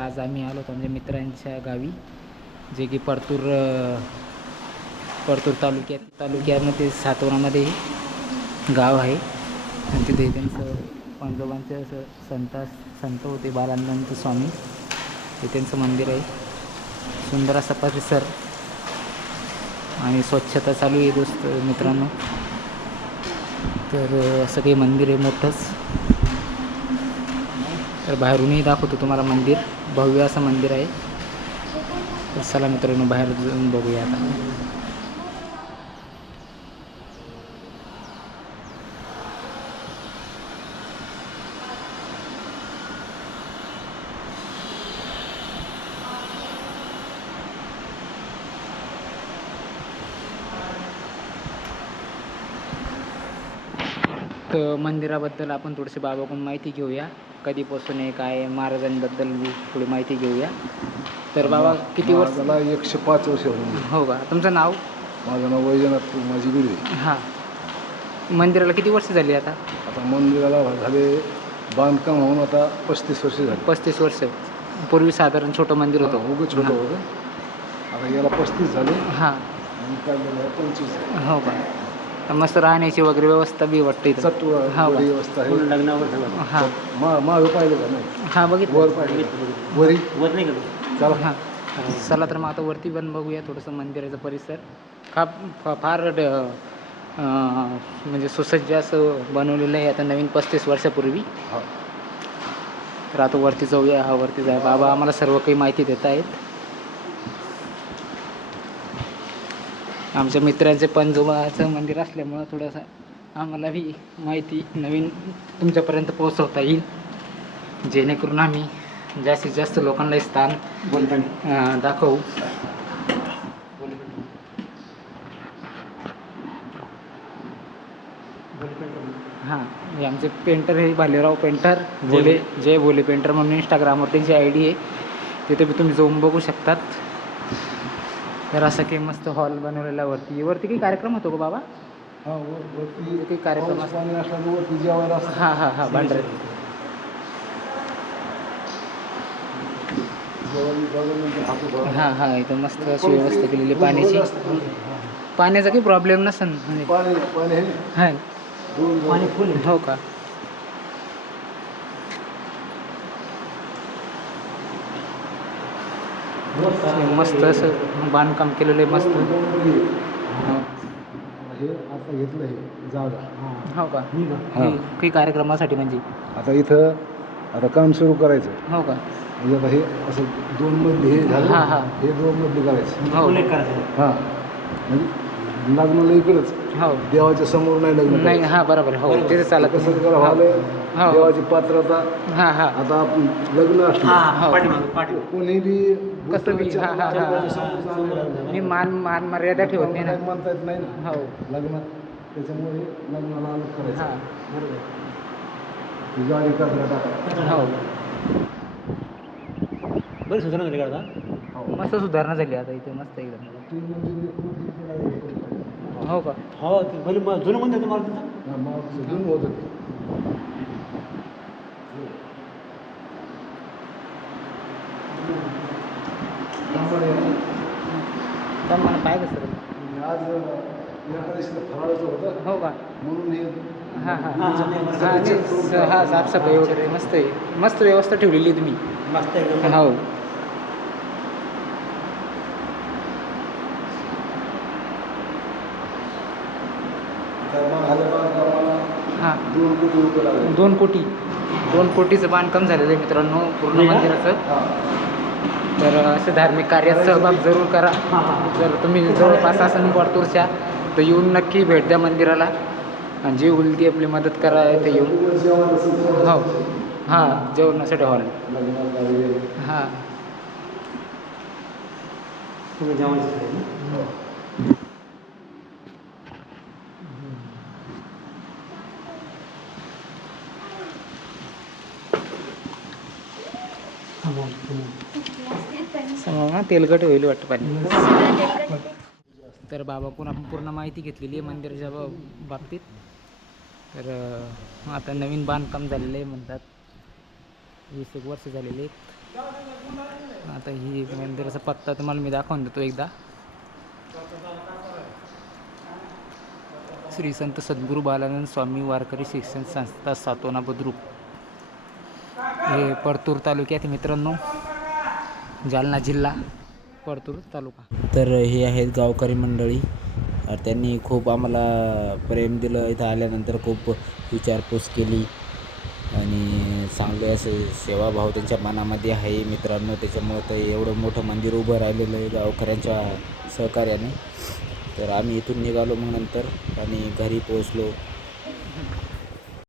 आज आम्ही आलो होतो म्हणजे मित्रांच्या गावी जे की परतूर परतूर तालुक्यात तालुक्यामध्ये सातवरामध्ये गाव आहे. आणि तिथे त्यांचं पंजोबांचे असं संत संत होते बालानंद स्वामी. हे त्यांचं मंदिर आहे. सुंदर असा परिसर. आणि स्वच्छता चालू आहे दोस्त मित्रांनो. तर असं काही मंदिर आहे मोठंच. तर बाहेरूनही दाखवतो तुम्हाला मंदिर. भव्य असं मंदिर आहे. तर चला मित्रांनो बाहेर जाऊन बघूया आता. तर मंदिराबद्दल आपण थोडीशी बाबाकडून माहिती घेऊया. कधीपासून आहे काय आहे, महाराजांबद्दल बी थोडी माहिती घेऊया. तर बाबा किती वर्ष मला एकशे पाच वर्ष होऊन हो का? तुमचं नाव? माझं नाव वैजनाथ माझी गुरु हां. मंदिराला किती वर्ष झाली आता? आता मंदिराला झाले बांधकाम होऊन आता पस्तीस वर्ष झाले. पस्तीस वर्ष. पूर्वी साधारण छोटं मंदिर होतं. उगं छोटं होतं. आता याला पस्तीस झाले. हां. आणि काढलेलं आहे पंचवीस झाले. हो का? मस्त राहण्याची वगैरे व्यवस्था बी वाटते इथं. चट हा बा. वडी व्यवस्था आहे. लग्नावर हां. मा मागं पाहिलं का नाही? हां बघितलं. वर पाहिलं वरी? वर नाही गेलो चला. हां. चला तर मग आता वरती पण बघूया थोडंसं मंदिराचा परिसर. फा फा- फार ड- अं, म्हणजे सुसज्ज असं बनवलेलं आहे आता नवीन पस्तीस वर्षापूर्वी. हा. तर आता वरती जाऊया. हा वरती जाय बाबा आम्हाला सर्व काही माहिती देत आहेत. आमच्या मित्रांचे पंजोबाचं मंदिर असल्यामुळं थोडंसं आम्हाला बी माहिती नवीन तुमच्यापर्यंत पोहोचवता येईल. जेणेकरून आम्ही जास्तीत जास्त लोकांना स्थान दाखवू. हां हे आमचे पेंटर हे भालेराव पेंटर भोले जय भोले पेंटर म्हणून इंस्टाग्रामवर त्यांची आय डी आहे तिथे तुम्ही जाऊन बघू शकतात. तर असं काही मस्त हॉल बनवलेला वरती. वरती काही कार्यक्रम होतो का बाबा? हा वरती काही कार्यक्रम वरती जेवायला हां हां हां भांडरे. हां हां इथं मस्त अशी व्यवस्था केलेली पाण्याची. पाण्याचा काही प्रॉब्लेम नसेल. म्हणजे पाणी? हां. फुल हो का? मस्त असं बांधकाम केलेलं आहे मस्त. हो. हे आता घेतलं हे जागा. हो. का? हा. काही काही कार्यक्रमासाठी म्हणजे? आता इथं आता काम सुरू करायचं. हो का? म्हणजे आता हे असं दोन मधली हे झालं हा, हा. हे दोन मधली करायचं. हो. हां. म्हणजे लग्नाला इकडंच हो देवाच्या समोर नाही लग्न नाही. हां बरोबर हो तिथे चालत कसं. करा व्हायला हो. देवाची पात्रता हां हां आता आपण लग्न हो. असलं कोणी बी कसं बी, हा, हा, हा. देवाच्या समोर. मी मान मान मर्यादा ठेवत नाही ना म्हणता येत नाही ना हो लग्नात त्याच्यामुळे लग्नाला अलग करायचं हां बरोबर तुझ्या आधी कचरा टाका हो बरं सुधारणा झाली का आता हो. मस्त सुधारणा झाली आता इथे मस्त एकदम तीन. हो का? हो ते भले म- जुनं मारुतीचं हा, मग जुनं होतं. ते. त्यामुळे तर मला पाहिजे सर आज फराळाचं होतं. हो का? म्हणून हे हां हां. साफसफाई वगैरे मस्त आहे. मस्त व्यवस्था ठेवलेली आहे तुम्ही. मस्त एकदम. हो तर मग आलं बांधकामाला हां. दोन कोटी रुपये लागले. दोन कोटी. दोन कोटीचं बांधकाम झालेलं आहे मित्रांनो पूर्ण? मंदिराचं. तर असे धार्मिक कार्यात सहभाग जरूर करा. जर तुम्ही जवळपास असाल परतूरच्या तर येऊन नक्की भेट द्या मंदिराला. आणि जी होईल ती आपली मदत करा ते येऊन. हो. हां जेवणासाठी हॉल. हां तुम्ही जेवायचं आहे ना? तेलकट होईल वाटतं पाणी. तर बाबाकडून आपण पूर्ण माहिती घेतलेली आहे मंदिराच्या बाबतीत. तर आता नवीन बांधकाम झालेलं आहे म्हणतात. वीस एक वर्ष झालेले आहेत. आता ही मंदिराचा पत्ता तुम्हाला मी दाखवून देतो एकदा. श्री संत सद्गुरू बालानंद स्वामी वारकरी शिक्षण संस्था सातोना बुद्रुक. हे परतूर तालुक्यात मित्रांनो. जालना जिल्हा परतूर तालुका. तर हे आहेत गावकरी मंडळी. त्यांनी खूप आम्हाला प्रेम दिलं. इथं आल्यानंतर खूप विचारपूस केली. आणि चांगले असे सेवाभाव त्यांच्या मनामध्ये आहे मित्रांनो. त्याच्यामुळं तर एवढं मोठं मंदिर उभं राहिलेलं आहे गावकऱ्यांच्या सहकार्याने. तर आम्ही इथून निघालो मग नंतर आणि घरी पोहोचलो.